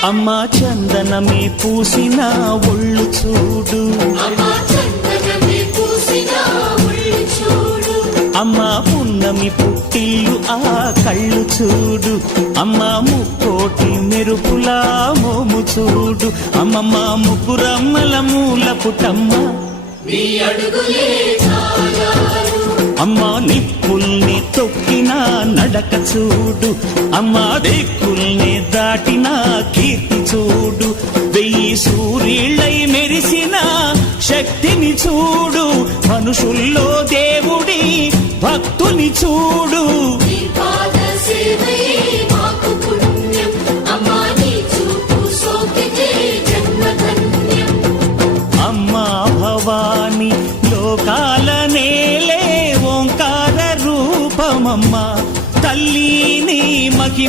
అమ్మా చందనమే పూసిన ఒళ్ళు చూడు, అమ్మా పున్నమి పుట్టిల్లు ఆ కళ్ళు చూడు, అమ్మా ముక్కోటి మెరుపులా మోము చూడు, అమ్మమ్మ ముగ్గురమ్మల మూల పుటమ్మ అమ్మా నిప్పుల్ని తొక్కిన నడక చూడు, అమ్మా దిక్కుల్ని దాటిన కీర్తి చూడు, 1000 సూర్యుళ్ళై మెరిసిన శక్తిని చూడు, మనుషుల్లో దేవుడి భక్తుని చూడు.